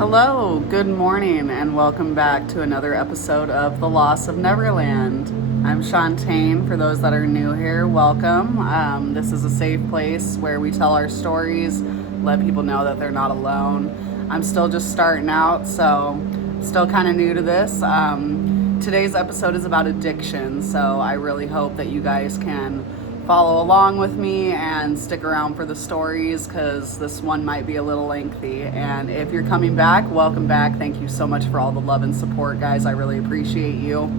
Hello, good morning, and welcome back to another episode of The Loss of Neverland. I'm Shantae. For those that are new here, welcome. This is a safe place where we tell our stories, let people know that they're not alone. I'm still just starting out, so still kind of new to this. Today's episode is about addiction, so I really hope that you guys can follow along with me and stick around for the stories because this one might be a little lengthy. And if you're coming back, welcome back. Thank you so much for all the love and support, guys. I really appreciate you.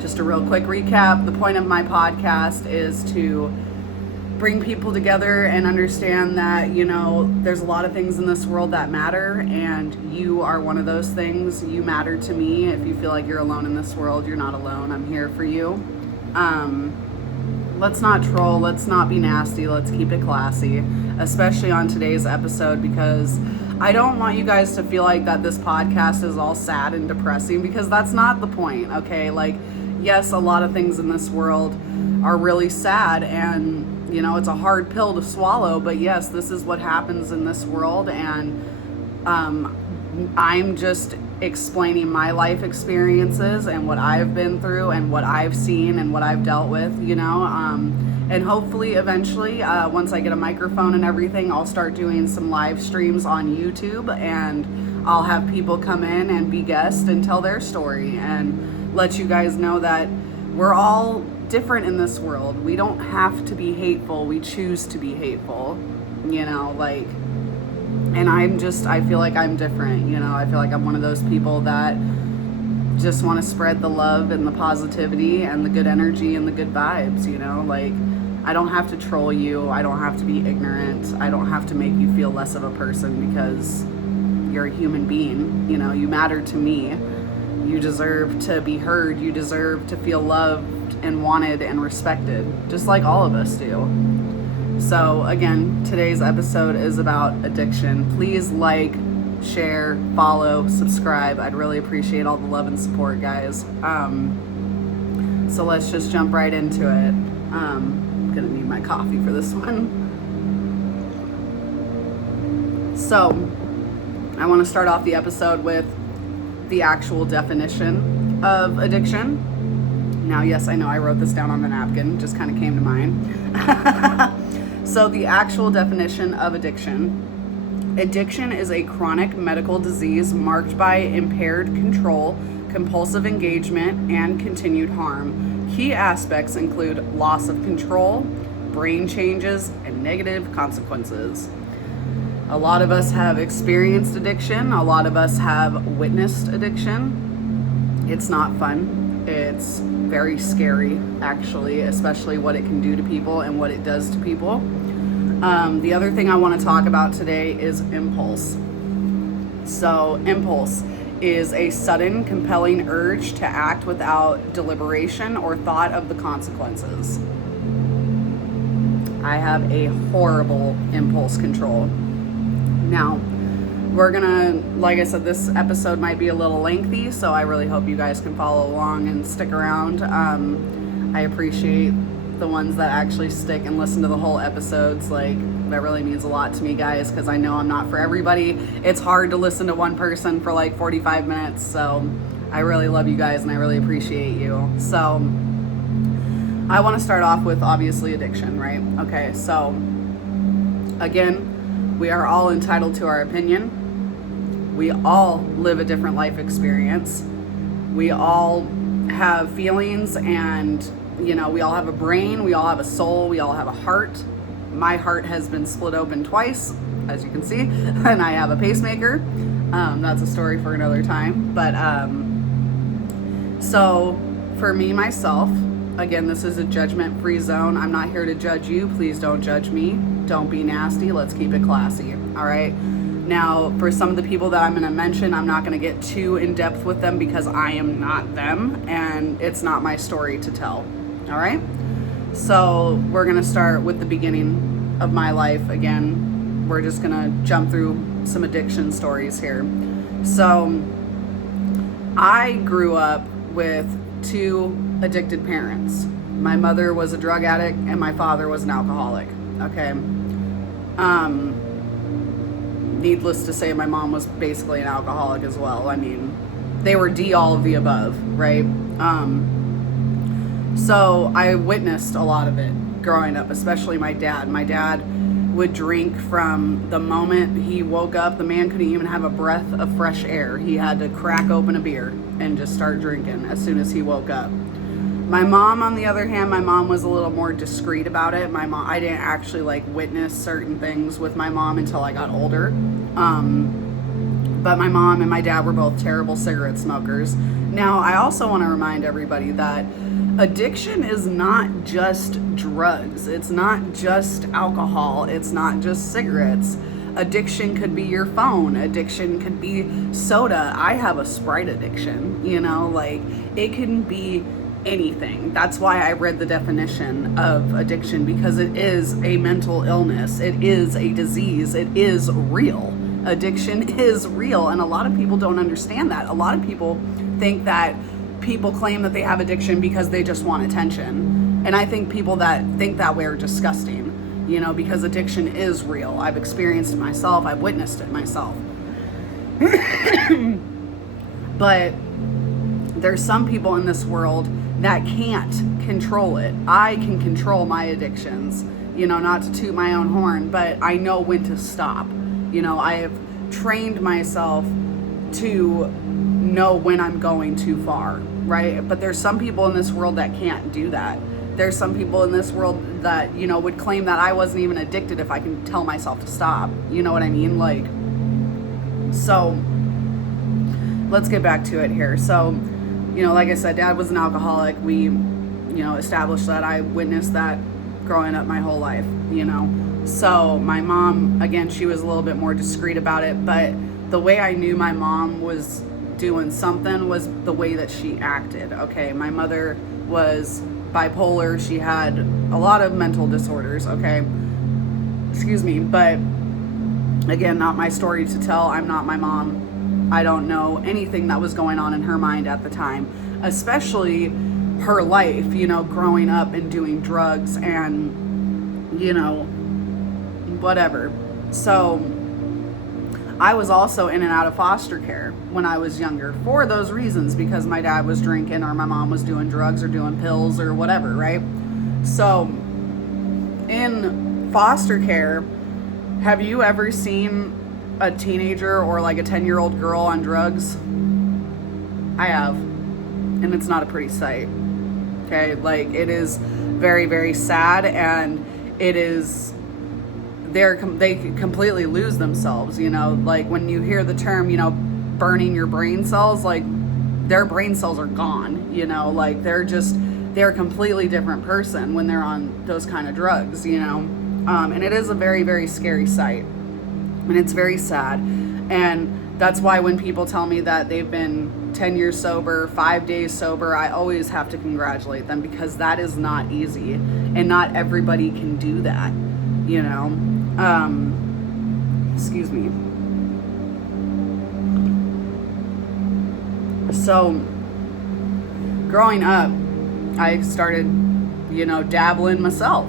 Just a real quick recap. The point of my podcast is to bring people together and understand that, there's a lot of things in this world that matter, and you are one of those things. You matter to me. If you feel like you're alone in this world, you're not alone. I'm here for you. Let's not troll, let's not be nasty, let's keep it classy, especially on today's episode, because I don't want you guys to feel like that this podcast is all sad and depressing, because that's not the point, okay? Like, yes, a lot of things in this world are really sad, and it's a hard pill to swallow, but yes, this is what happens in this world, and I'm just explaining my life experiences and what I've been through and what I've seen and what I've dealt with, and hopefully eventually, once I get a microphone and everything, I'll start doing some live streams on YouTube, and I'll have people come in and be guests and tell their story and let you guys know that we're all different in this world. We don't have to be hateful. We choose to be hateful, and I feel like I'm different, I feel like I'm one of those people that just want to spread the love and the positivity and the good energy and the good vibes, I don't have to troll you. I don't have to be ignorant. I don't have to make you feel less of a person because you're a human being, you matter to me. You deserve to be heard. You deserve to feel loved and wanted and respected, just like all of us do. So again, today's episode is about addiction. Please like, share, follow, subscribe. I'd really appreciate all the love and support, guys. So let's just jump right into it. I'm gonna need my coffee for this one. So I want to start off the episode with the actual definition of addiction. Now, yes, I know I wrote this down on the napkin, just kind of came to mind. So the actual definition of addiction. Addiction is a chronic medical disease marked by impaired control, compulsive engagement, and continued harm. Key aspects include loss of control, brain changes, and negative consequences. A lot of us have experienced addiction. A lot of us have witnessed addiction. It's not fun. It's very scary, actually, especially what it can do to people and what it does to people. The other thing I want to talk about today is impulse. So impulse is a sudden, compelling urge to act without deliberation or thought of the consequences. I have a horrible impulse control. Now, we're gonna, like I said, this episode might be a little lengthy, so I really hope you guys can follow along and stick around. I appreciate the ones that actually stick and listen to the whole episodes. That really means a lot to me, guys, because I know I'm not for everybody. It's hard to listen to one person for 45 minutes, so I really love you guys and I really appreciate you. So I want to start off with, obviously, addiction, right? Okay, so again, we are all entitled to our opinion. We all live a different life experience. We all have feelings, and we all have a brain, we all have a soul, we all have a heart. My heart has been split open twice, as you can see, and I have a pacemaker. That's a story for another time. But so for me, myself, again, this is a judgment-free zone. I'm not here to judge you. Please don't judge me. Don't be nasty. Let's keep it classy. All right. Now, for some of the people that I'm going to mention, I'm not going to get too in depth with them because I am not them and it's not my story to tell. All right. So we're going to start with the beginning of my life. Again, we're just going to jump through some addiction stories here. So I grew up with two addicted parents. My mother was a drug addict and my father was an alcoholic. Okay. needless to say, my mom was basically an alcoholic as well. I mean, they were all of the above, right? So I witnessed a lot of it growing up, especially my dad. My dad would drink from the moment he woke up. The man couldn't even have a breath of fresh air. He had to crack open a beer and just start drinking as soon as he woke up. My mom, on the other hand, my mom was a little more discreet about it. I didn't actually like witness certain things with my mom until I got older. But my mom and my dad were both terrible cigarette smokers. Now, I also want to remind everybody that addiction is not just drugs. It's not just alcohol. It's not just cigarettes. Addiction could be your phone. Addiction could be soda. I have a Sprite addiction, like it can be anything. That's why I read the definition of addiction, because it is a mental illness. It is a disease. It is real. Addiction is real, and a lot of people don't understand that. A lot of people think that people claim that they have addiction because they just want attention. And I think people that think that way are disgusting, because addiction is real. I've experienced it myself. I've witnessed it myself. But there's some people in this world that can't control it. I can control my addictions, not to toot my own horn, but I know when to stop. I have trained myself to know when I'm going too far, right? But there's some people in this world that can't do that. There's some people in this world that, would claim that I wasn't even addicted if I can tell myself to stop. You know what I mean? So let's get back to it here. So, like I said, Dad was an alcoholic. We, established that. I witnessed that growing up my whole life, So my mom, again, she was a little bit more discreet about it, but the way I knew my mom was doing something was the way that she acted. Okay, my mother was bipolar. She had a lot of mental disorders, okay? Excuse me, but again, not my story to tell. I'm not my mom. I don't know anything that was going on in her mind at the time, especially her life, growing up and doing drugs and, whatever. So I was also in and out of foster care when I was younger for those reasons, because my dad was drinking or my mom was doing drugs or doing pills or whatever, right? So in foster care, have you ever seen a teenager or like a 10-year-old girl on drugs? I have, and it's not a pretty sight. Okay, like it is very, very sad, and it is they completely lose themselves, like when you hear the term, burning your brain cells, like their brain cells are gone, like they're a completely different person when they're on those kind of drugs, and it is a very, very scary sight, and it's very sad. And that's why when people tell me that they've been 10 years sober, 5 days sober, I always have to congratulate them, because that is not easy, and not everybody can do that, excuse me. So growing up, I started, dabbling myself.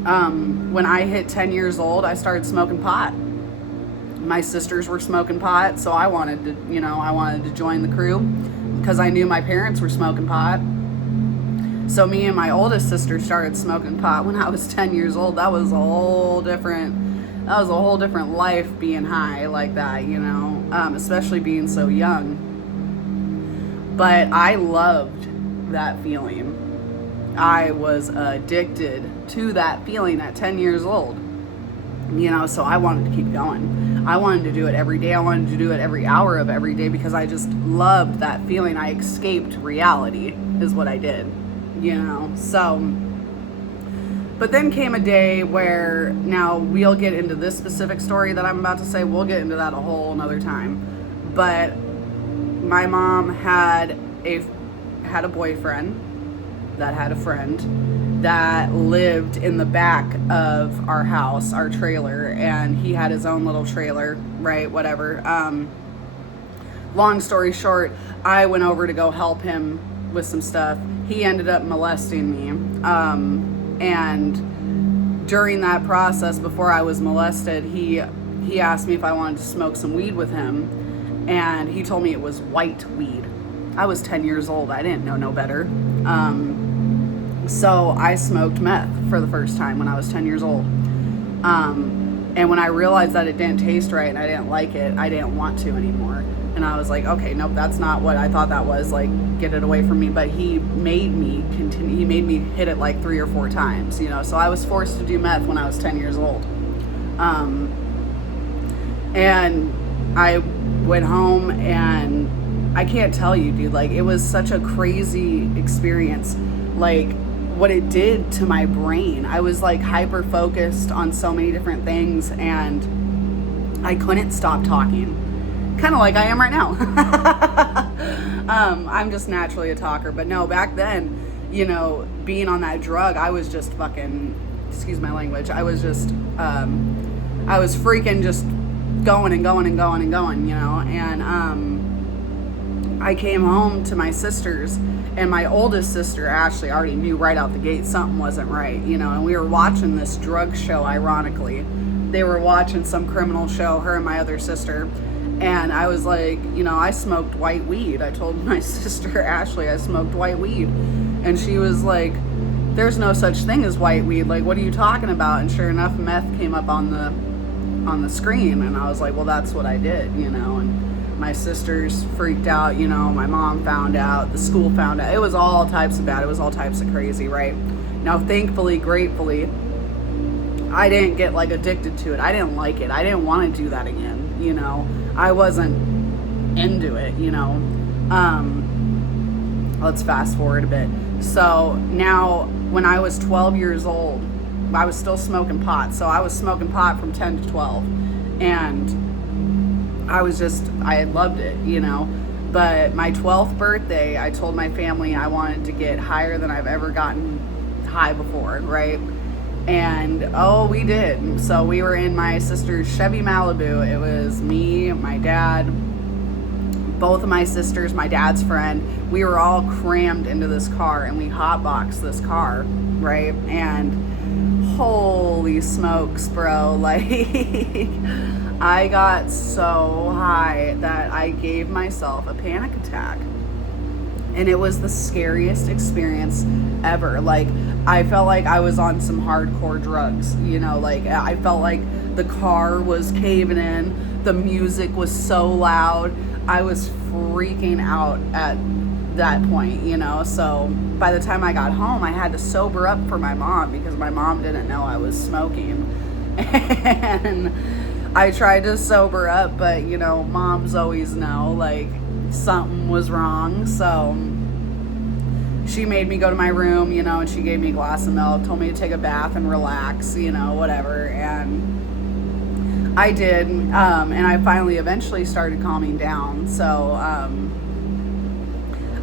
When I hit 10 years old, I started smoking pot. My sisters were smoking pot, so I wanted to join the crew, because I knew my parents were smoking pot. So me and my oldest sister started smoking pot when I was 10 years old. That was a whole different life, being high like that, especially being so young. But I loved that feeling. I was addicted to that feeling at 10 years old, so I wanted to keep going. I wanted to do it every day. I wanted to do it every hour of every day, because I just loved that feeling. I escaped reality is what I did, so. But then came a day where, now we'll get into this specific story that I'm about to say. We'll get into that a whole another time. But my mom had a boyfriend that had a friend that lived in the back of our house, our trailer, and he had his own little trailer, right? Whatever. Long story short, I went over to go help him with some stuff. He ended up molesting me. And during that process, before I was molested, he he asked me if I wanted to smoke some weed with him, and he told me it was white weed. I was 10 years old. I didn't know no better. So I smoked meth for the first time when I was 10 years old. And when I realized that it didn't taste right and I didn't like it, I didn't want to anymore. And I was like, okay, nope, that's not what I thought that was. Like, get it away from me. But he made me continue. He made me hit it like 3 or 4 times, you know. So I was forced to do meth when I was 10 years old. And I went home, and I can't tell you, dude, like, it was such a crazy experience. Like, what it did to my brain. I was like hyper focused on so many different things, and I couldn't stop talking. Kind of like I am right now. I'm just naturally a talker. But no, back then, you know, being on that drug, I was just fucking, excuse my language, I was just, I was freaking just going and going and going and going, you know. And I came home to my sisters, and my oldest sister, Ashley, already knew right out the gate something wasn't right, you know. And we were watching this drug show, ironically. They were watching some criminal show, her and my other sister. And I was like, you know, I smoked white weed. I told my sister, Ashley, I smoked white weed. And she was like, there's no such thing as white weed. Like, what are you talking about? And sure enough, meth came up on the screen. And I was like, well, that's what I did, you know. And my sisters freaked out, you know. My mom found out. The school found out. It was all types of bad. It was all types of crazy, right? Now, thankfully, gratefully, I didn't get, like, addicted to it. I didn't like it. I didn't want to do that again, you know. I wasn't into it, you know. Let's fast forward a bit. So now, when I was 12 years old, I was still smoking pot. So I was smoking pot from 10 to 12. And I loved it, you know. But my 12th birthday, I told my family I wanted to get higher than I've ever gotten high before, right? And, oh, we did. So we were in my sister's Chevy Malibu. It was me, my dad, both of my sisters, my dad's friend. We were all crammed into this car, and we hotboxed this car, right? And holy smokes, bro. Like, I got so high that I gave myself a panic attack. And it was the scariest experience ever. Like, I felt like I was on some hardcore drugs, you know, like I felt like the car was caving in, the music was so loud, I was freaking out at that point, you know. So by the time I got home, I had to sober up for my mom, because my mom didn't know I was smoking. And I tried to sober up, but, you know, moms always know, like, something was wrong. So she made me go to my room, you know, and she gave me a glass of milk, told me to take a bath and relax, you know, whatever. And I did, and I finally eventually started calming down. So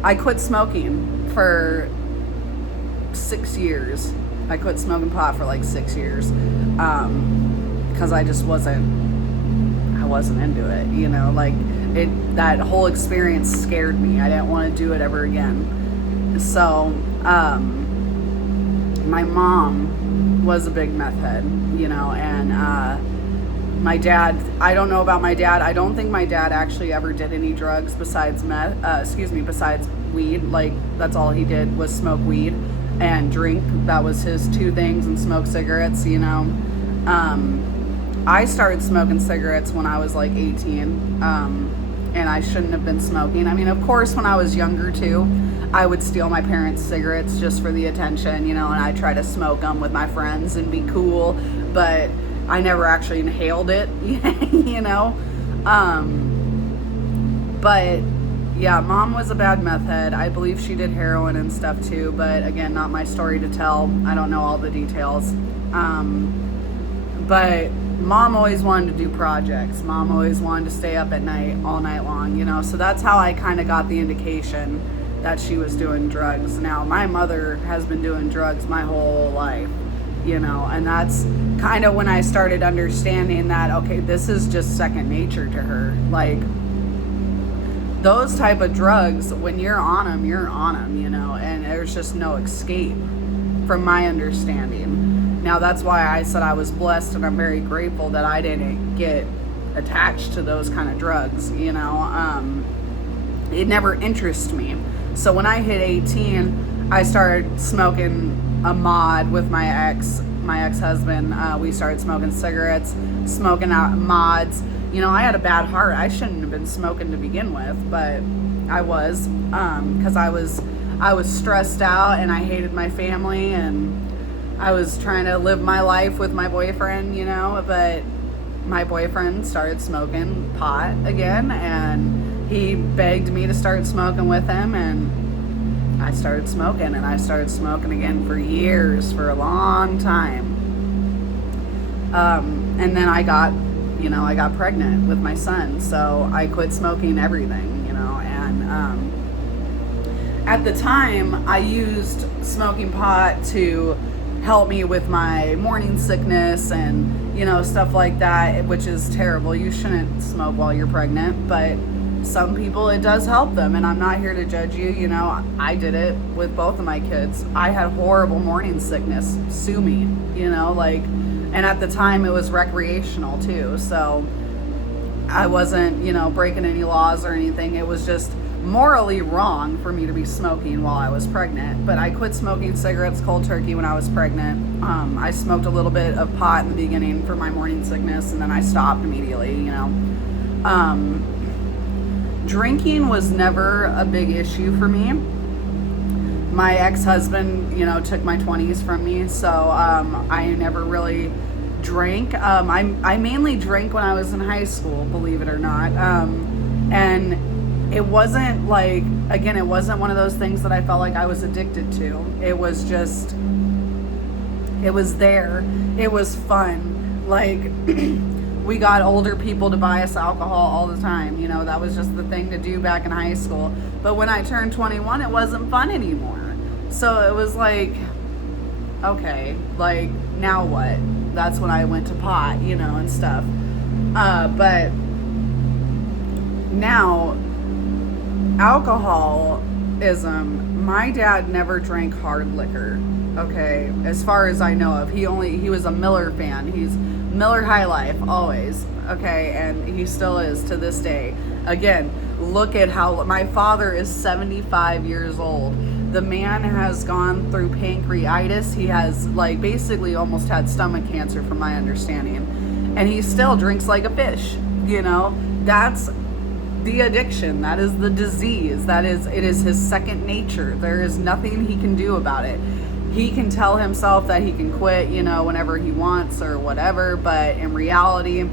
I quit smoking for 6 years. I quit smoking pot for like 6 years, because I just wasn't into it, you know. Like, that whole experience scared me. I didn't want to do it ever again. So, my mom was a big meth head, you know, and my dad, I don't know about my dad. I don't think my dad actually ever did any drugs besides besides weed. Like, that's all he did was smoke weed and drink. That was his 2 things, and smoke cigarettes, you know. I started smoking cigarettes when I was like 18, and I shouldn't have been smoking. I mean, of course, when I was younger too, I would steal my parents' cigarettes just for the attention, you know, and I'd try to smoke them with my friends and be cool, but I never actually inhaled it, you know. But yeah, mom was a bad meth head. I believe she did heroin and stuff too, but again, not my story to tell. I don't know all the details. But mom always wanted to do projects. Mom always wanted to stay up at night, all night long, you know. So that's how I kind of got the indication that she was doing drugs. Now, my mother has been doing drugs my whole life, you know, and that's kind of when I started understanding that, okay, this is just second nature to her. Like, those type of drugs, when you're on them, you know, and there's just no escape, from my understanding. Now, that's why I said I was blessed, and I'm very grateful that I didn't get attached to those kind of drugs, you know. It never interested me. So when I hit 18, I started smoking a mod with my ex-husband. We started smoking cigarettes, smoking out mods. You know, I had a bad heart. I shouldn't have been smoking to begin with, but I was, because I was stressed out and I hated my family, and I was trying to live my life with my boyfriend, you know, but my boyfriend started smoking pot again, and he begged me to start smoking with him, and I started smoking, and I started smoking again for years, for a long time. And then I got pregnant with my son, so I quit smoking everything, you know, and at the time I used smoking pot to help me with my morning sickness and, you know, stuff like that, which is terrible. You shouldn't smoke while you're pregnant, but some people it does help them, and I'm not here to judge you. You know, I did it with both of my kids. I had horrible morning sickness. Sue me, you know, like, and at the time it was recreational too, so I wasn't, you know, breaking any laws or anything. It was just morally wrong for me to be smoking while I was pregnant. But I quit smoking cigarettes cold turkey when I was pregnant. I smoked a little bit of pot in the beginning for my morning sickness, and then I stopped immediately, you know. Drinking was never a big issue for me. My ex-husband, you know, took my 20s from me, so I never really drank. I mainly drank when I was in high school, believe it or not. And it wasn't like, again, it wasn't one of those things that I felt like I was addicted to. It was just, it was there. It was fun. Like, we got older people to buy us alcohol all the time. You know, that was just the thing to do back in high school. But when I turned 21, it wasn't fun anymore. So it was like, okay, like, now what? That's when I went to pot, you know, and stuff. But now, alcoholism, my dad never drank hard liquor, okay, as far as I know of. He was a Miller fan. He's Miller High Life, always, okay, and he still is to this day. Again, look at how, my father is 75 years old. The man has gone through pancreatitis. He has, like, basically almost had stomach cancer, from my understanding, and he still drinks like a fish, you know. That's the addiction. That is the disease. It is his second nature. There is nothing he can do about it. He can tell himself that he can quit, you know, whenever he wants or whatever, but in reality,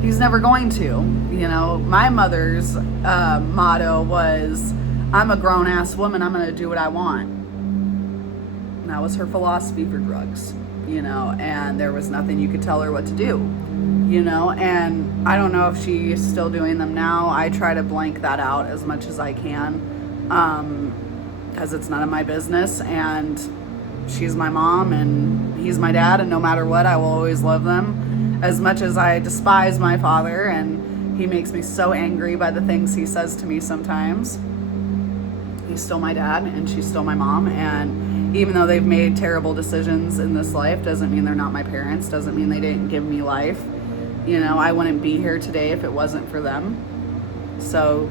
he's never going to. You know, my mother's motto was, I'm a grown-ass woman, I'm going to do what I want. And that was her philosophy for drugs, you know, and there was nothing you could tell her what to do, you know, and I don't know if she's still doing them now. I try to blank that out as much as I can, because it's none of my business, and she's my mom and he's my dad, and no matter what, I will always love them. As much as I despise my father and he makes me so angry by the things he says to me sometimes, he's still my dad and she's still my mom, and even though they've made terrible decisions in this life, doesn't mean they're not my parents, doesn't mean they didn't give me life. You know, I wouldn't be here today if it wasn't for them. So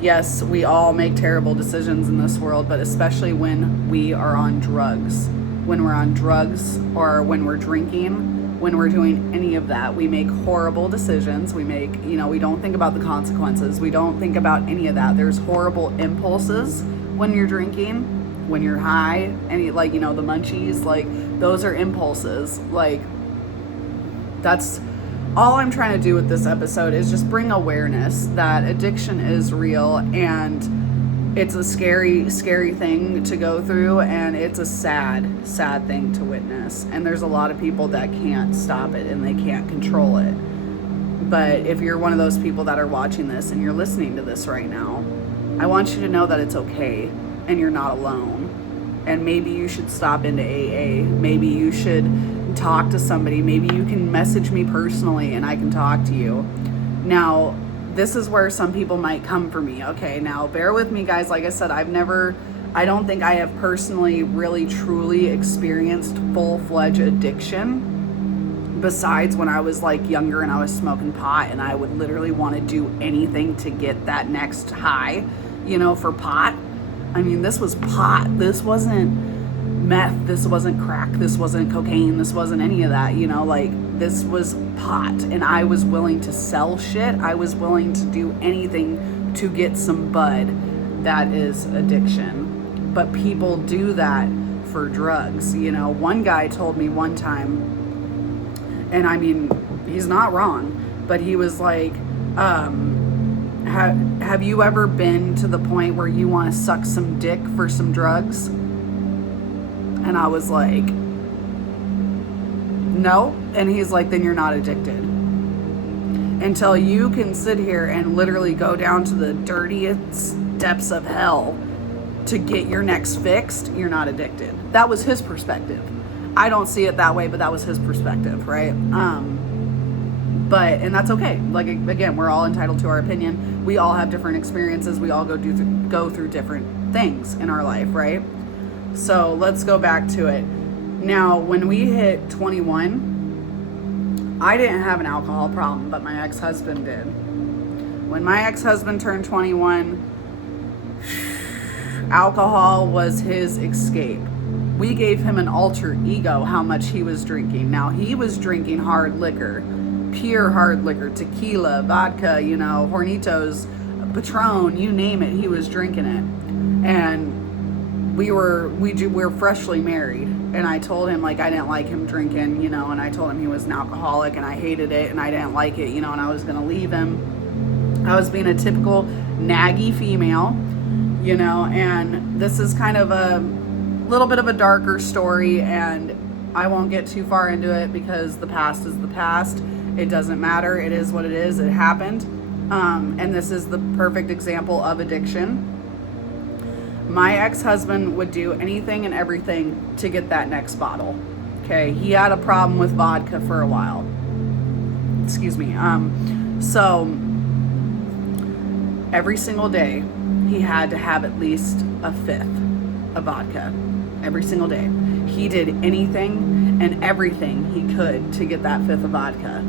yes, we all make terrible decisions in this world, but especially when we are on drugs. When we're on drugs or when we're drinking, when we're doing any of that, we make horrible decisions. We make, you know, we don't think about the consequences. We don't think about any of that. There's horrible impulses when you're drinking, when you're high, any, like, you know, the munchies, like, those are impulses. Like, that's all I'm trying to do with this episode, is just bring awareness that addiction is real, and it's a scary, scary thing to go through, and it's a sad, sad thing to witness. And there's a lot of people that can't stop it and they can't control it. But if you're one of those people that are watching this and you're listening to this right now, I want you to know that it's okay and you're not alone. And maybe you should stop into AA. Maybe you should talk to somebody. Maybe you can message me personally and I can talk to you. Now, this is where some people might come for me. Okay, now bear with me, guys. Like I said, I don't think I have personally really truly experienced full-fledged addiction, besides when I was like younger and I was smoking pot and I would literally want to do anything to get that next high, you know, for pot. I mean, this was pot. This wasn't meth. This wasn't crack. This wasn't cocaine. This wasn't any of that, you know, like this was pot, and I was willing to sell shit. I was willing to do anything to get some bud. That is addiction. But people do that for drugs. You know, one guy told me one time, and I mean, he's not wrong, but he was like, have you ever been to the point where you want to suck some dick for some drugs? And I was like, no. And he's like, then you're not addicted. Until you can sit here and literally go down to the dirtiest depths of hell to get your next fixed, you're not addicted. That was his perspective. I don't see it that way, but that was his perspective, right? And that's okay. Like, again, we're all entitled to our opinion. We all have different experiences. We all go through different things in our life, right? So let's go back to it. Now, when we hit 21, I didn't have an alcohol problem, but my ex-husband did. When my ex-husband turned 21, alcohol was his escape. We gave him an alter ego how much he was drinking. Now, he was drinking hard liquor, pure hard liquor, tequila, vodka, you know, Hornitos, Patron, you name it, he was drinking it. And we were freshly married, and I told him, like, I didn't like him drinking, you know, and I told him he was an alcoholic and I hated it and I didn't like it, you know, and I was gonna leave him. I was being a typical naggy female, you know, and this is kind of a little bit of a darker story, and I won't get too far into it because the past is the past. It doesn't matter. It is what it is. It happened. And this is the perfect example of addiction. My ex-husband would do anything and everything to get that next bottle. Okay. He had a problem with vodka for a while. Excuse me. So every single day he had to have at least a fifth of vodka. Every single day. He did anything and everything he could to get that fifth of vodka.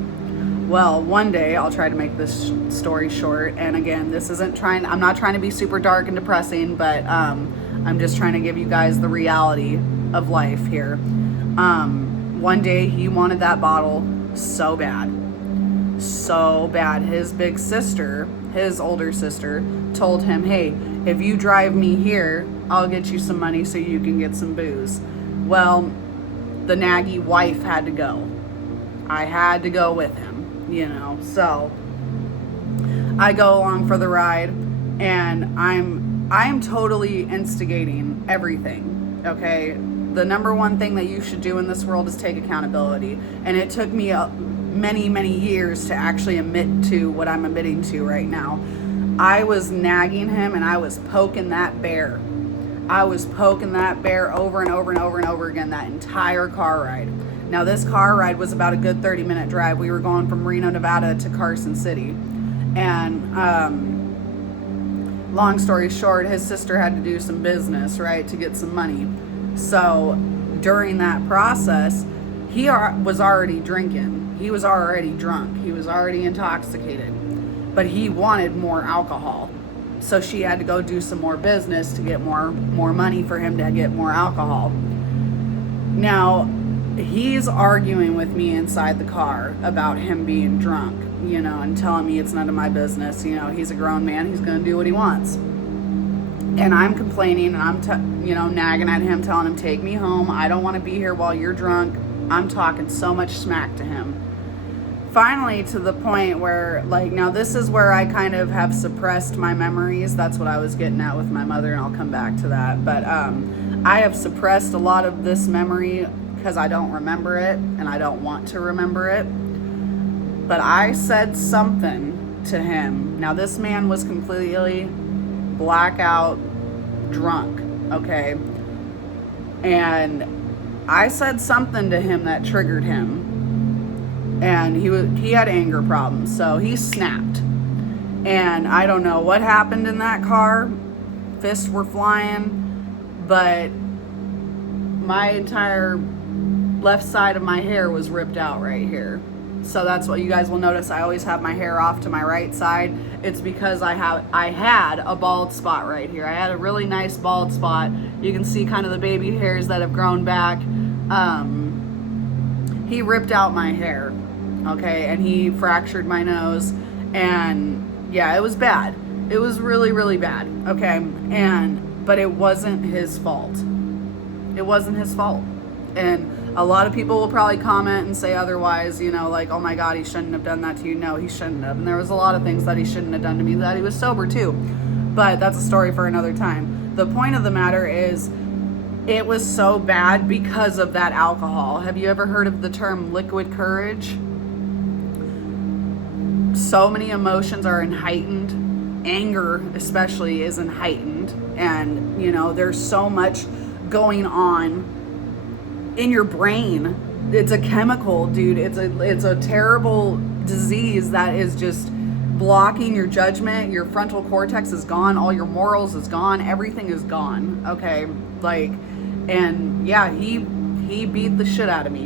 Well, one day, I'll try to make this story short, and again, I'm not trying to be super dark and depressing, but I'm just trying to give you guys the reality of life here. One day, he wanted that bottle so bad. So bad. His big sister, his older sister, told him, hey, if you drive me here, I'll get you some money so you can get some booze. Well, the naggy wife had to go. I had to go with him. You know, so I go along for the ride, and I'm totally instigating everything. Okay, the number one thing that you should do in this world is take accountability, and it took me many years to actually admit to what I'm admitting to right now. I was nagging him, and I was poking that bear. I was poking that bear over and over and over and over again that entire car ride. Now, this car ride was about a good 30-minute drive. We were going from Reno, Nevada to Carson City. And long story short, his sister had to do some business, right, to get some money. So during that process, he was already drinking. He was already drunk. He was already intoxicated. But he wanted more alcohol. So she had to go do some more business to get more money for him to get more alcohol. Now, he's arguing with me inside the car about him being drunk, you know, and telling me it's none of my business. You know, he's a grown man. He's going to do what he wants. And I'm complaining, and I'm, nagging at him, telling him, take me home. I don't want to be here while you're drunk. I'm talking so much smack to him. Finally, to the point where, like, now this is where I kind of have suppressed my memories. That's what I was getting at with my mother, and I'll come back to that. But I have suppressed a lot of this memory because I don't remember it, and I don't want to remember it. But I said something to him. Now, this man was completely blackout drunk, okay? And I said something to him that triggered him. And he had anger problems, so he snapped. And I don't know what happened in that car. Fists were flying, but my entire left side of my hair was ripped out right here. So that's what you guys will notice. I always have my hair off to my right side. It's because I had a bald spot right here. I had a really nice bald spot. You can see kind of the baby hairs that have grown back. He ripped out my hair, okay, and he fractured my nose, and yeah, it was bad. It was really, really bad, okay, but it wasn't his fault. It wasn't his fault. And a lot of people will probably comment and say otherwise, you know, like, oh my God, he shouldn't have done that to you. No, he shouldn't have. And there was a lot of things that he shouldn't have done to me, that he was sober too. But that's a story for another time. The point of the matter is, it was so bad because of that alcohol. Have you ever heard of the term liquid courage? So many emotions are heightened. Anger especially is heightened. And, you know, there's so much going on in your brain. It's a chemical, dude. It's a terrible disease that is just blocking your judgment. Your frontal cortex is gone. All your morals is gone. Everything is gone. Okay, like, and yeah, he beat the shit out of me.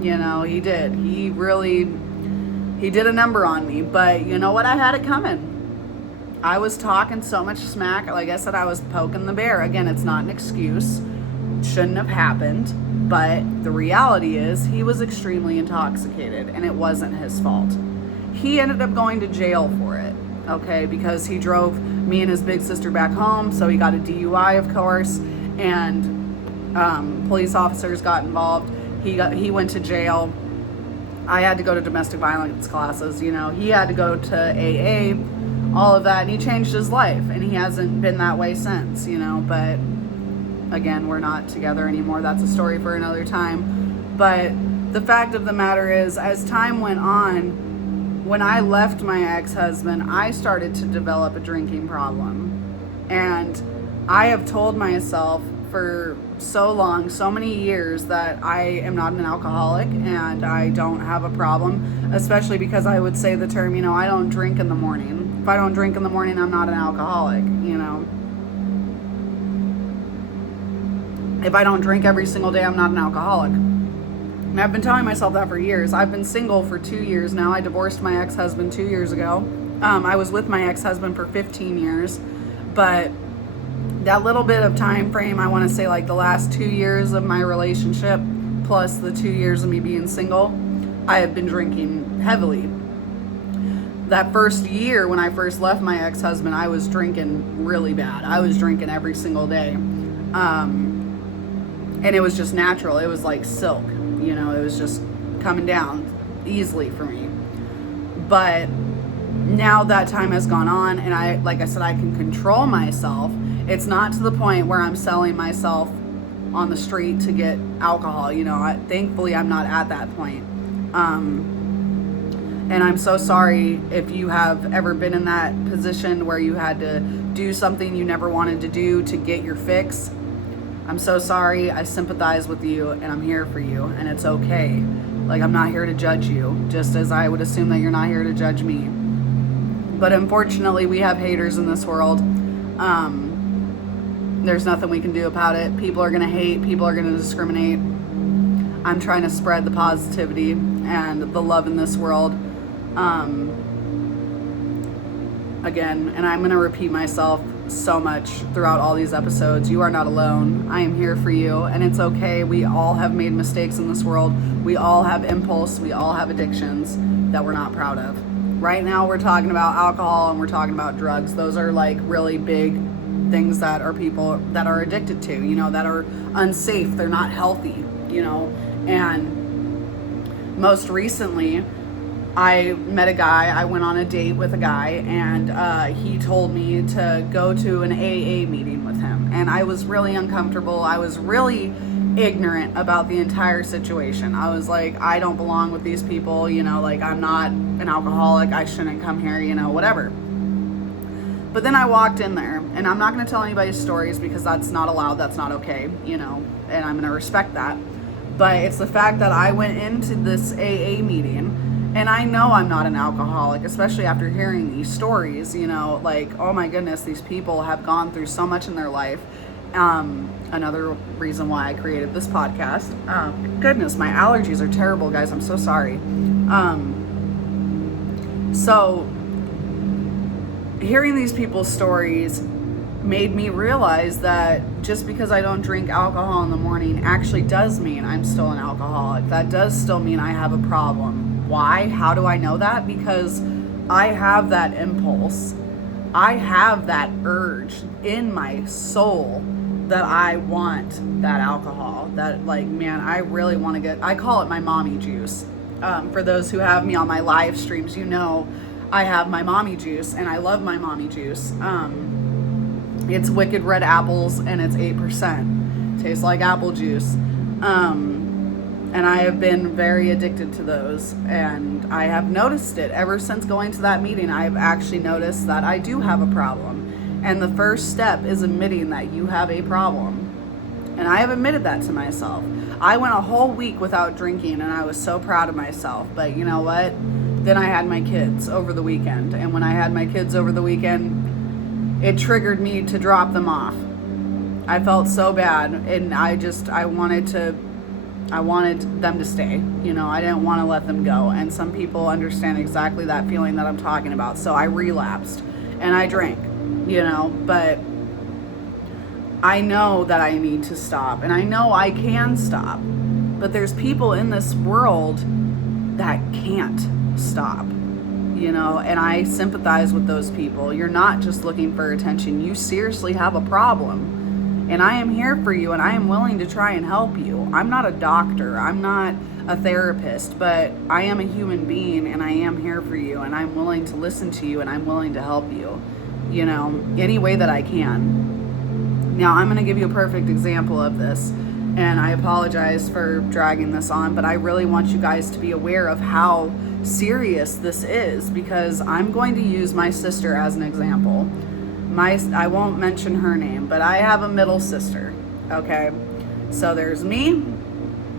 You know, he did. He did a number on me. But you know what? I had it coming. I was talking so much smack. Like I said, I was poking the bear. Again, it's not an excuse. Shouldn't have happened. But the reality is he was extremely intoxicated, and it wasn't his fault. He ended up going to jail for it, okay, because he drove me and his big sister back home, so he got a DUI, of course, and police officers got involved. He went to jail. I had to go to domestic violence classes, you know. He had to go to AA, all of that, and he changed his life, and he hasn't been that way since, you know, but again, we're not together anymore. That's a story for another time. But the fact of the matter is, as time went on, when I left my ex-husband, I started to develop a drinking problem. And I have told myself for so long, so many years, that I am not an alcoholic and I don't have a problem, especially because I would say the term, you know, I don't drink in the morning. If I don't drink in the morning, I'm not an alcoholic, you know. If I don't drink every single day, I'm not an alcoholic. And I've been telling myself that for years. I've been single for 2 years now. I divorced my ex-husband 2 years ago. I was with my ex-husband for 15 years. But that little bit of time frame, I want to say like the last 2 years of my relationship, plus the 2 years of me being single, I have been drinking heavily. That first year when I first left my ex-husband, I was drinking really bad. I was drinking every single day. And it was just natural. It was like silk, you know, it was just coming down easily for me. But now that time has gone on, and like I said, I can control myself. It's not to the point where I'm selling myself on the street to get alcohol, you know. Thankfully, I'm not at that point. And I'm so sorry if you have ever been in that position where you had to do something you never wanted to do to get your fix. I'm so sorry. I sympathize with you, and I'm here for you, and it's okay. Like, I'm not here to judge you, just as I would assume that you're not here to judge me. But unfortunately, we have haters in this world. There's nothing we can do about it. People are going to hate. People are going to discriminate. I'm trying to spread the positivity and the love in this world. Again, and I'm going to repeat myself so much throughout all these episodes. You are not alone. I am here for you, and it's okay. We all have made mistakes in this world. We all have impulse. We all have addictions that we're not proud of. Right now we're talking about alcohol and we're talking about drugs. Those are like really big things that are people that are addicted to, you know, that are unsafe. They're not healthy, you know. And most recently, I met a guy. I went on a date with a guy, and he told me to go to an AA meeting with him. And I was really uncomfortable. I was really ignorant about the entire situation. I was like, I don't belong with these people, you know, like, I'm not an alcoholic. I shouldn't come here, you know, whatever. But then I walked in there, and I'm not going to tell anybody's stories because that's not allowed. That's not okay, you know, and I'm going to respect that. But it's the fact that I went into this AA meeting, and I know I'm not an alcoholic, especially after hearing these stories, you know, like, oh my goodness, these people have gone through so much in their life, Another reason why I created this podcast. Goodness, my allergies are terrible, guys. I'm so sorry. So hearing these people's stories made me realize that just because I don't drink alcohol in the morning actually does mean I'm still an alcoholic. That does still mean I have a problem. Why? How do I know that? Because I have that impulse. I have that urge in my soul that I want that alcohol. That, like, man, I really want to get, I call it my mommy juice. For those who have me on my live streams, you know I have my mommy juice, and I love my mommy juice. It's Wicked Red apples, and it's 8%. Tastes like apple juice. And I have been very addicted to those, and I have noticed it ever since going to that meeting. I have actually noticed that I do have a problem, and the first step is admitting that you have a problem. And I have admitted that to myself. I went a whole week without drinking, and I was so proud of myself. But you know what? Then I had my kids over the weekend, and when I had my kids over the weekend, it triggered me to drop them off. I felt so bad, and I wanted them to stay. You know, I didn't want to let them go. And some people understand exactly that feeling that I'm talking about. So I relapsed and I drank, you know, but I know that I need to stop, and I know I can stop. But there's people in this world that can't stop, you know, and I sympathize with those people. You're not just looking for attention. You seriously have a problem. And I am here for you, and I am willing to try and help you. I'm not a doctor. I'm not a therapist, but I am a human being, and I am here for you, and I'm willing to listen to you, and I'm willing to help you, you know, any way that I can. Now, I'm going to give you a perfect example of this, and I apologize for dragging this on, but I really want you guys to be aware of how serious this is, because I'm going to use my sister as an example. I won't mention her name, but I have a middle sister, okay? So there's me,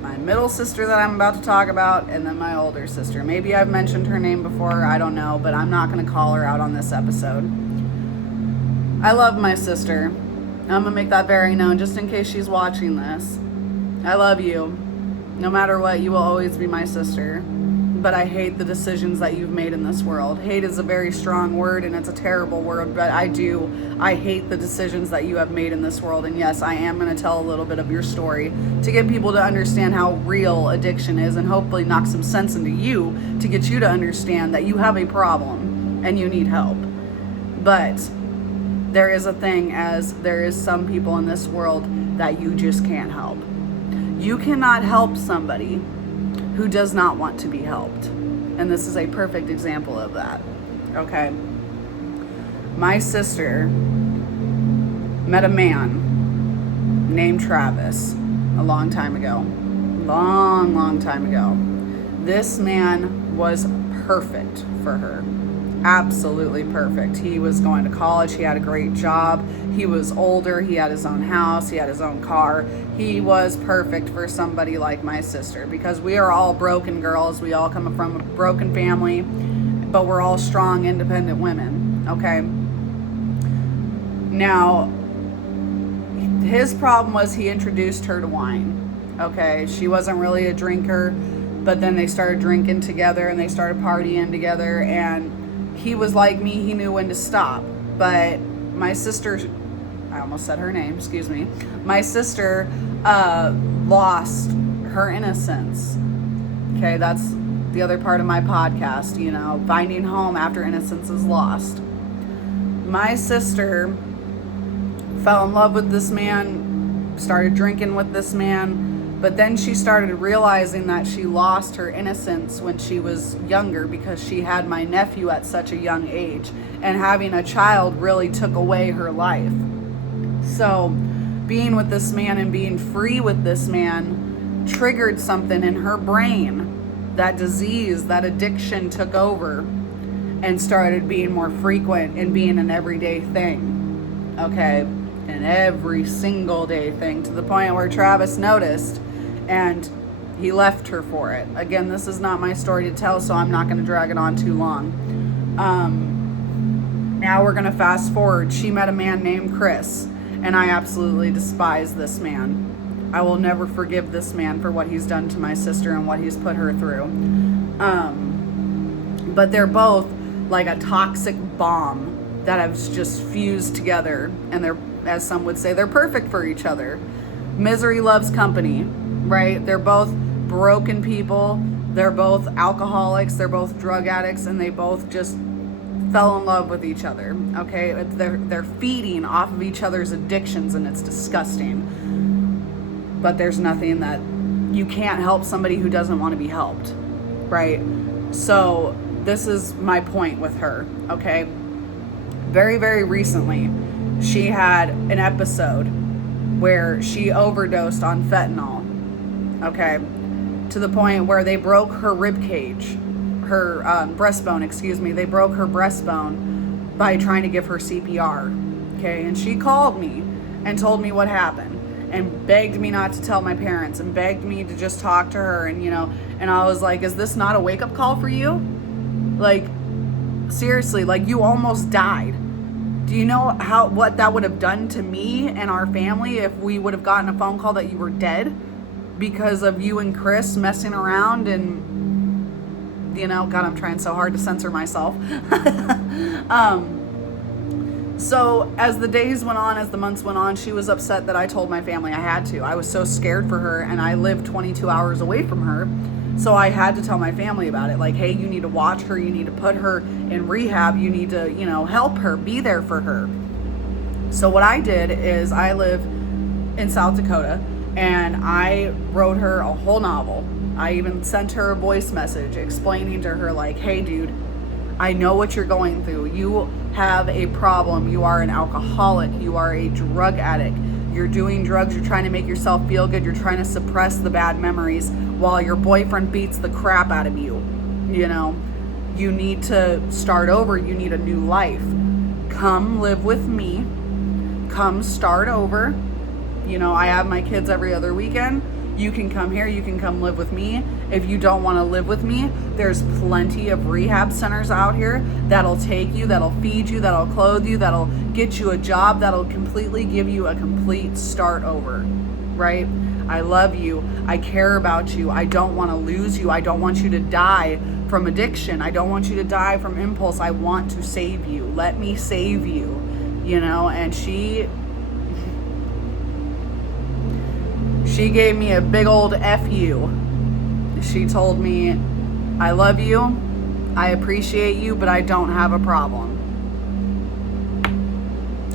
my middle sister that I'm about to talk about, and then my older sister. Maybe I've mentioned her name before, I don't know, but I'm not going to call her out on this episode. I love my sister. I'm going to make that very known just in case she's watching this. I love you. No matter what, you will always be my sister. But I hate the decisions that you've made in this world. Hate is a very strong word, and it's a terrible word, but I hate the decisions that you have made in this world. And yes, I am going to tell a little bit of your story to get people to understand how real addiction is, and hopefully knock some sense into you to get you to understand that you have a problem and you need help. But there is a thing, as there is some people in this world that you just can't help. You cannot help somebody who does not want to be helped. And this is a perfect example of that. Okay. My sister met a man named Travis a long time ago. Long time ago. This man was perfect for her. Absolutely perfect. He was going to college. He had a great job. He was older. He had his own house. He had his own car. He was perfect for somebody like my sister, because we are all broken girls. We all come from a broken family, but we're all strong, independent women. Okay. Now, his problem was he introduced her to wine. Okay. She wasn't really a drinker, but then they started drinking together and they started partying together, and he was like me, he knew when to stop. But my sister, I almost said her name, excuse me. My sister lost her innocence. Okay, that's the other part of my podcast, you know, finding home after innocence is lost. My sister fell in love with this man, started drinking with this man, but then she started realizing that she lost her innocence when she was younger, because she had my nephew at such a young age, and having a child really took away her life. So being with this man and being free with this man triggered something in her brain. That disease, that addiction took over and started being more frequent and being an everyday thing. Okay, an every single day thing, to the point where Travis noticed and he left her for it. Again, this is not my story to tell, so I'm not going to drag it on too long. Now we're going to fast forward. She met a man named Chris, and I absolutely despise this man. I will never forgive this man for what he's done to my sister and what he's put her through. But they're both like a toxic bomb that have just fused together, and they're, as some would say, they're perfect for each other. Misery loves company, right? They're both broken people. They're both alcoholics. They're both drug addicts, and they both just fell in love with each other. Okay, they're feeding off of each other's addictions, and it's disgusting. But there's nothing that you can't help somebody who doesn't want to be helped, right? So this is my point with her. Okay, very, very recently, she had an episode where she overdosed on fentanyl. Okay, to the point where they broke her rib cage. Her breastbone, excuse me. They broke her breastbone by trying to give her CPR. Okay, and she called me and told me what happened and begged me not to tell my parents and begged me to just talk to her, and and I was like, is this not a wake-up call for you? Like, seriously, like, you almost died. Do you know what that would have done to me and our family if we would have gotten a phone call that you were dead because of you and Chris messing around? And God, I'm trying so hard to censor myself. So as the days went on, as the months went on, she was upset that I told my family I had to. I was so scared for her, and I lived 22 hours away from her. So I had to tell my family about it. Like, hey, you need to watch her. You need to put her in rehab. You need to, help her, be there for her. So what I did is I live in South Dakota, and I wrote her a whole novel. I even sent her a voice message explaining to her, like, hey, dude, I know what you're going through. You have a problem. You are an alcoholic. You are a drug addict. You're doing drugs. You're trying to make yourself feel good. You're trying to suppress the bad memories while your boyfriend beats the crap out of you. You need to start over. You need a new life. Come live with me. Come start over. I have my kids every other weekend. You can come here. You can come live with me. If you don't want to live with me, there's plenty of rehab centers out here that'll take you, that'll feed you, that'll clothe you, that'll get you a job, that'll completely give you a complete start over, right? I love you. I care about you. I don't want to lose you. I don't want you to die from addiction. I don't want you to die from impulse. I want to save you. Let me save you, and she gave me a big old F you. She told me, I love you, I appreciate you, but I don't have a problem.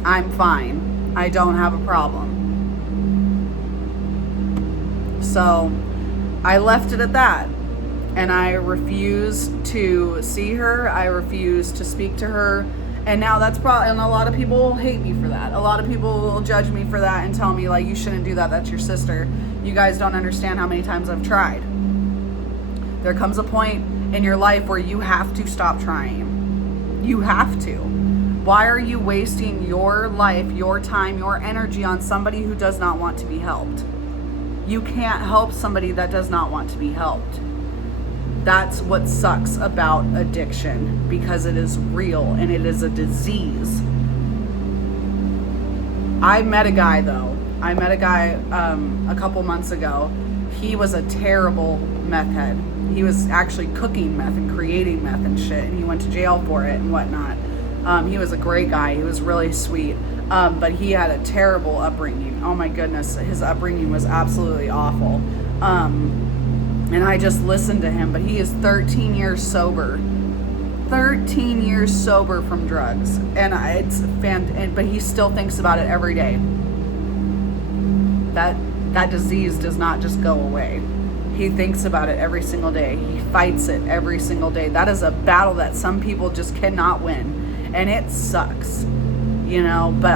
I'm fine. I don't have a problem. So I left it at that. And I refused to see her. I refused to speak to her. And now that's probably, and a lot of people will hate me for that. A lot of people will judge me for that and tell me, like, you shouldn't do that. That's your sister. You guys don't understand how many times I've tried. There comes a point in your life where you have to stop trying. You have to. Why are you wasting your life, your time, your energy on somebody who does not want to be helped? You can't help somebody that does not want to be helped. That's what sucks about addiction, because it is real and it is a disease. I met a guy a couple months ago. He was a terrible meth head. He was actually cooking meth and creating meth and shit, and he went to jail for it and whatnot. He was a great guy. He was really sweet, but he had a terrible upbringing. Oh my goodness, his upbringing was absolutely awful. And I just listened to him, but he is 13 years sober. 13 years sober from drugs. And but he still thinks about it every day. That disease does not just go away. He thinks about it every single day. He fights it every single day. That is a battle that some people just cannot win. And it sucks. But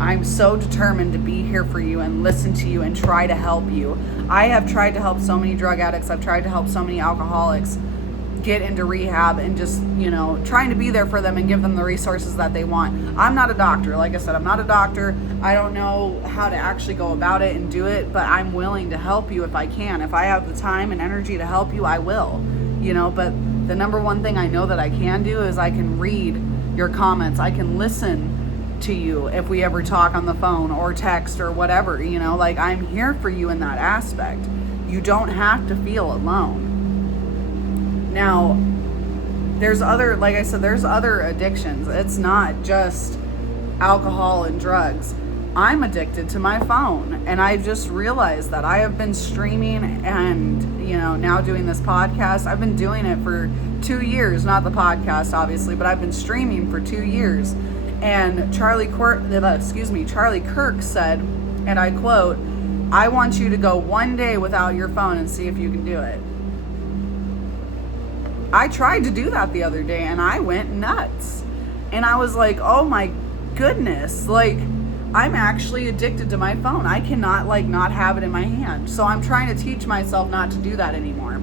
I'm so determined to be here for you and listen to you and try to help you. I have tried to help so many drug addicts. I've tried to help so many alcoholics get into rehab and just, trying to be there for them and give them the resources that they want. I'm not a doctor. Like I said, I'm not a doctor. I don't know how to actually go about it and do it, but I'm willing to help you if I can. If I have the time and energy to help you, I will. But the number one thing I know that I can do is I can read your comments. I can listen to you if we ever talk on the phone or text or whatever, you know, like I'm here for you in that aspect. You don't have to feel alone. Now, there's other, like I said, there's other addictions. It's not just alcohol and drugs. I'm addicted to my phone, and I just realized that I have been streaming and, you know, now doing this podcast. I've been doing it for 2 years, not the podcast obviously, but I've been streaming for 2 years. And Charlie Kirk said, and I quote, "I want you to go one day without your phone and see if you can do it." I tried to do that the other day and I went nuts. And I was like, oh my goodness, like I'm actually addicted to my phone. I cannot like not have it in my hand. So I'm trying to teach myself not to do that anymore.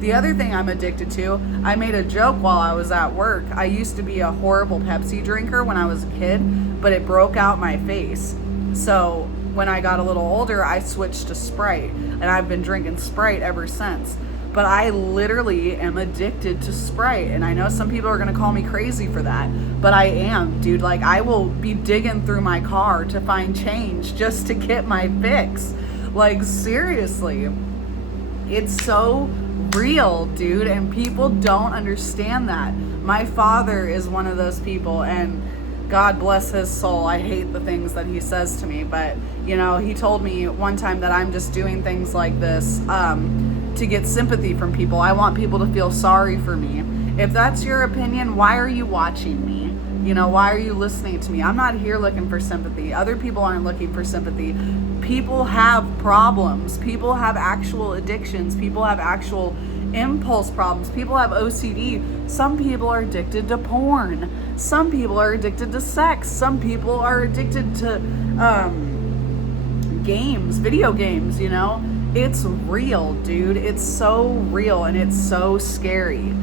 The other thing I'm addicted to, I made a joke while I was at work. I used to be a horrible Pepsi drinker when I was a kid, but it broke out my face. So when I got a little older, I switched to Sprite, and I've been drinking Sprite ever since. But I literally am addicted to Sprite, and I know some people are gonna call me crazy for that, but I am, dude. Like, I will be digging through my car to find change just to get my fix. Like, seriously, it's so real, dude, and people don't understand that. My father is one of those people, and God bless his soul. I hate the things that he says to me, but you know, he told me one time that I'm just doing things like this to get sympathy from people. I want people to feel sorry for me. If that's your opinion, why are you watching me? You know, why are you listening to me? I'm not here looking for sympathy. Other people aren't looking for sympathy. People have problems. People have actual addictions. People have actual impulse problems. People have OCD. Some people are addicted to porn. Some people are addicted to sex. Some people are addicted to games, video games, you know? It's real, dude. It's so real and it's so scary.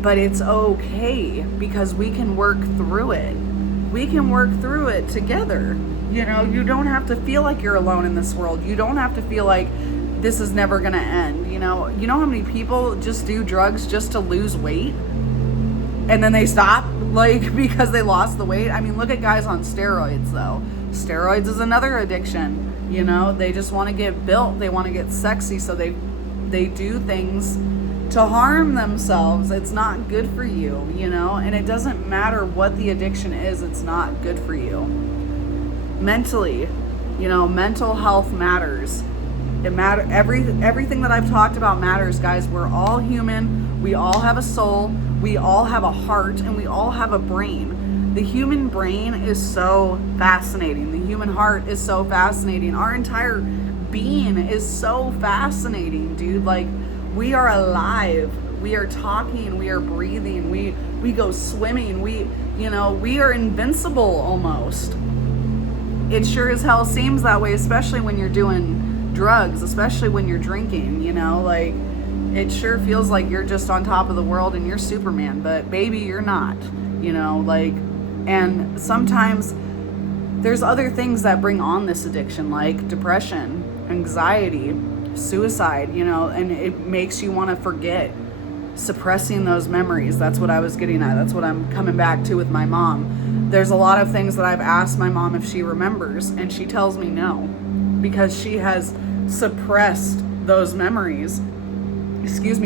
But it's okay because we can work through it. We can work through it together. You know, you don't have to feel like you're alone in this world. You don't have to feel like this is never gonna end. You know how many people just do drugs just to lose weight? And then they stop, like, because they lost the weight. I mean, look at guys on steroids, though. Steroids is another addiction. You know, they just want to get built. They want to get sexy, so they do things to harm themselves. It's not good for you, you know? And it doesn't matter what the addiction is, it's not good for you. Mentally, you know, mental health matters. It matters. Everything that I've talked about matters, guys. We're all human. We all have a soul. We all have a heart, and we all have a brain. The human brain is so fascinating. The human heart is so fascinating. Our entire being is so fascinating, dude. Like, we are alive. We are talking. We are breathing. We go swimming. We are invincible almost. It sure as hell seems that way, especially when you're doing drugs, especially when you're drinking, you know, like it sure feels like you're just on top of the world and you're Superman, but baby, you're not, you know, like, and sometimes there's other things that bring on this addiction, like depression, anxiety, suicide, you know, and it makes you want to forget, suppressing those memories. That's what I was getting at. That's what I'm coming back to with my mom. There's a lot of things that I've asked my mom if she remembers, and she tells me no, because she has suppressed those memories.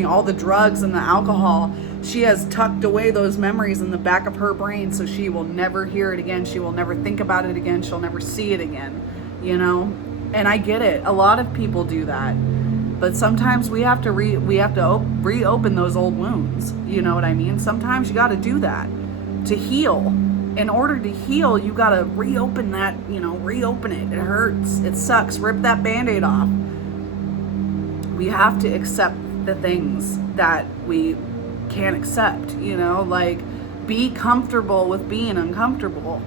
All the drugs and the alcohol, she has tucked away those memories in the back of her brain, so she will never hear it again. She will never think about it again. She'll never see it again, you know? And I get it. A lot of people do that. But sometimes we have to reopen those old wounds. You know what I mean? Sometimes you got to do that to heal. In order to heal, you got to reopen that, you know, reopen it. It hurts. It sucks. Rip that Band-Aid off. We have to accept the things that we can't accept, you know, like be comfortable with being uncomfortable.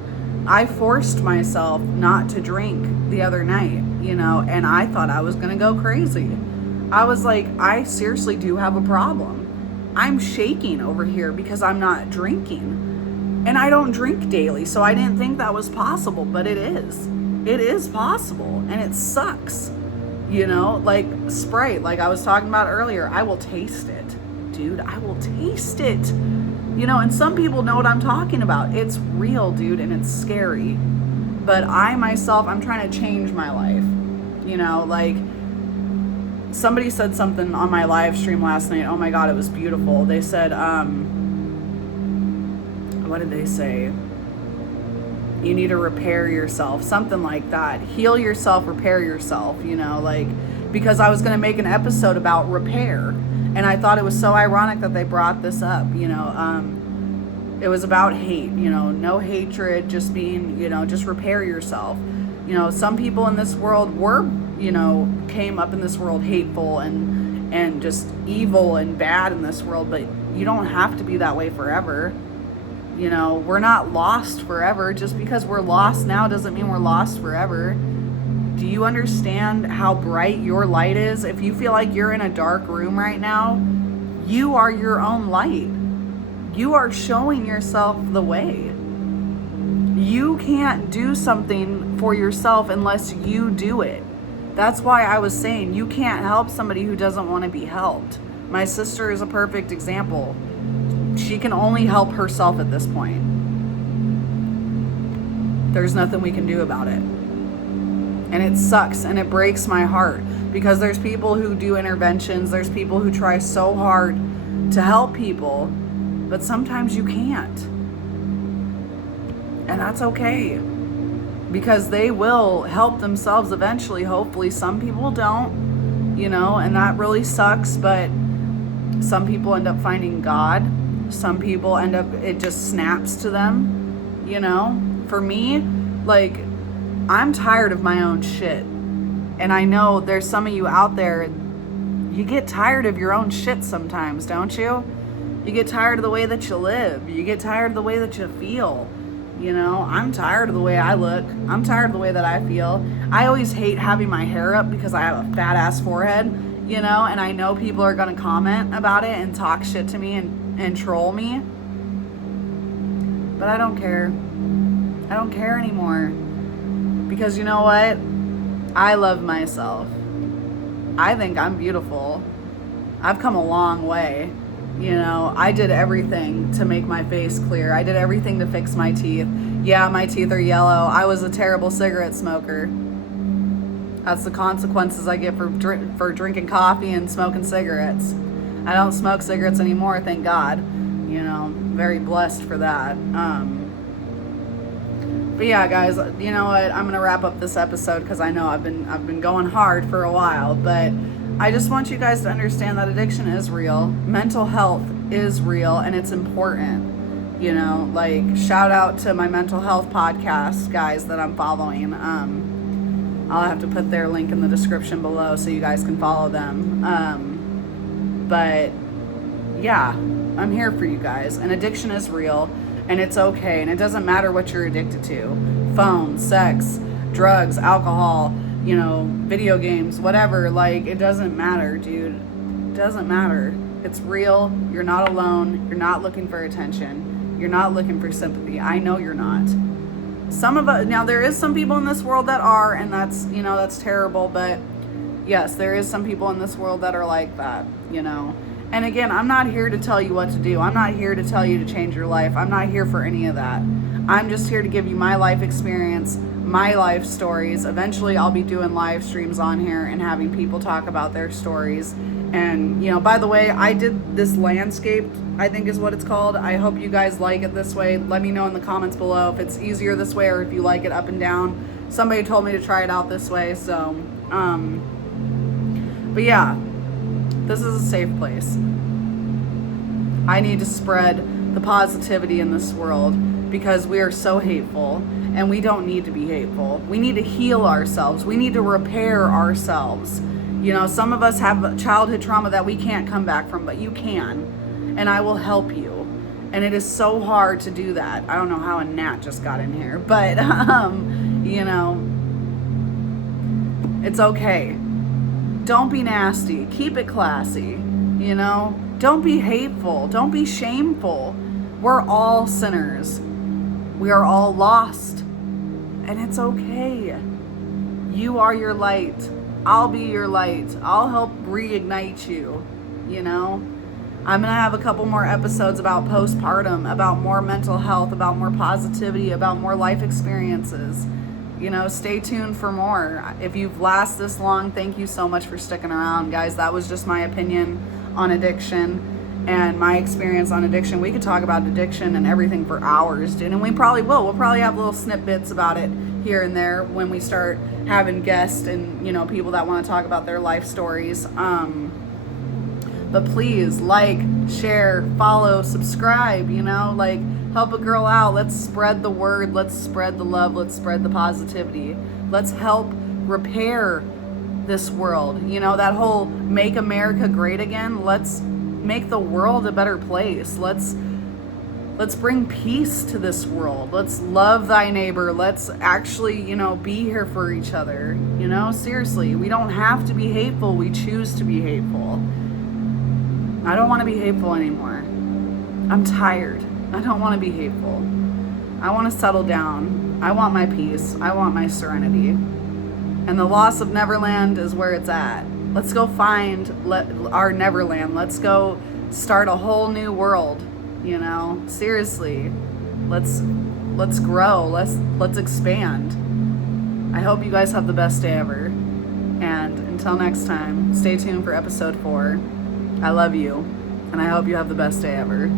I forced myself not to drink the other night, you know, and I thought I was going to go crazy. I was like, I seriously do have a problem. I'm shaking over here because I'm not drinking. And I don't drink daily, so I didn't think that was possible, but it is. It is possible, and it sucks. You know, like Sprite, like I was talking about earlier, I will taste it. Dude, I will taste it. You know, and some people know what I'm talking about. It's real, dude, and it's scary. But I myself, I'm trying to change my life. You know, like, somebody said something on my live stream last night. Oh my God, it was beautiful. They said, what did they say? You need to repair yourself, something like that. Heal yourself, repair yourself, you know, like, because I was going to make an episode about repair. And I thought it was so ironic that they brought this up, you know. It was about hate, you know, no hatred, just being, you know, just repair yourself. You know, some people in this world were, you know, came up in this world hateful and just evil and bad in this world, but you don't have to be that way forever. You know, we're not lost forever. Just because we're lost now doesn't mean we're lost forever. Do you understand how bright your light is? If you feel like you're in a dark room right now, you are your own light. You are showing yourself the way. You can't do something for yourself unless you do it. That's why I was saying you can't help somebody who doesn't want to be helped. My sister is a perfect example. She can only help herself at this point. There's nothing we can do about it. And it sucks and it breaks my heart because there's people who do interventions, there's people who try so hard to help people, but sometimes you can't. And that's okay. Because they will help themselves eventually. Hopefully, some people don't, you know, and that really sucks. But some people end up finding God. Some people end up, it just snaps to them, you know. For me, like, I'm tired of my own shit. And I know there's some of you out there, you get tired of your own shit sometimes, don't you? You get tired of the way that you live. You get tired of the way that you feel. You know, I'm tired of the way I look. I'm tired of the way that I feel. I always hate having my hair up because I have a fat ass forehead, you know, and I know people are going to comment about it and talk shit to me and troll me. But I don't care. I don't care anymore. Because you know what? I love myself. I think I'm beautiful. I've come a long way. You know, I did everything to make my face clear. I did everything to fix my teeth. Yeah, my teeth are yellow. I was a terrible cigarette smoker. That's the consequences I get for drinking coffee and smoking cigarettes. I don't smoke cigarettes anymore, thank God. You know, I'm very blessed for that. But yeah, guys, you know what? I'm gonna wrap up this episode because I know I've been going hard for a while, but I just want you guys to understand that addiction is real. Mental health is real and it's important. You know, like, shout out to my mental health podcast guys that I'm following. I'll have to put their link in the description below so you guys can follow them. But yeah, I'm here for you guys. And addiction is real and it's okay. And it doesn't matter what you're addicted to. Phone, sex, drugs, alcohol, you know, video games, whatever. Like, it doesn't matter, dude. It doesn't matter. It's real. You're not alone. You're not looking for attention. You're not looking for sympathy. I know you're not. Some of us, now there is some people in this world that are, and that's, you know, that's terrible, but yes, there is some people in this world that are like that, you know. And again, I'm not here to tell you what to do. I'm not here to tell you to change your life. I'm not here for any of that. I'm just here to give you my life experience, my life stories. Eventually I'll be doing live streams on here and having people talk about their stories. And, you know, by the way, I did this landscape, I think is what it's called. I hope you guys like it this way. Let me know in the comments below if it's easier this way or if you like it up and down. Somebody told me to try it out this way, so, but yeah, this is a safe place. I need to spread the positivity in this world because we are so hateful and we don't need to be hateful. We need to heal ourselves. We need to repair ourselves. You know, some of us have childhood trauma that we can't come back from, but you can, and I will help you. And it is so hard to do that. I don't know how a gnat just got in here, but, you know, it's okay. Don't be nasty. Keep it classy, you know? Don't be hateful. Don't be shameful. We're all sinners. We are all lost, and it's okay. You are your light. I'll be your light. I'll help reignite you, you know? I'm going to have a couple more episodes about postpartum, about more mental health, about more positivity, about more life experiences. You know, stay tuned for more. If you've lasted this long, thank you so much for sticking around, guys. That was just my opinion on addiction and my experience on addiction. We could talk about addiction and everything for hours, dude, and we probably will. We'll probably have little snippets about it here and there when we start having guests and, you know, people that want to talk about their life stories. But please like, share, follow, subscribe, you know, like, help a girl out. Let's spread the word. Let's spread the love. Let's spread the positivity. Let's help repair this world. You know, that whole make America great again. Let's make the world a better place. Let's bring peace to this world. Let's love thy neighbor. Let's actually, you know, be here for each other. You know, seriously, we don't have to be hateful. We choose to be hateful. I don't want to be hateful anymore. I'm tired. I don't want to be hateful. I want to settle down. I want my peace. I want my serenity. And the loss of Neverland is where it's at. Let's go find our Neverland. Let's go start a whole new world. You know, seriously. Let's grow. Let's expand. I hope you guys have the best day ever. And until next time, stay tuned for episode 4. I love you, and I hope you have the best day ever.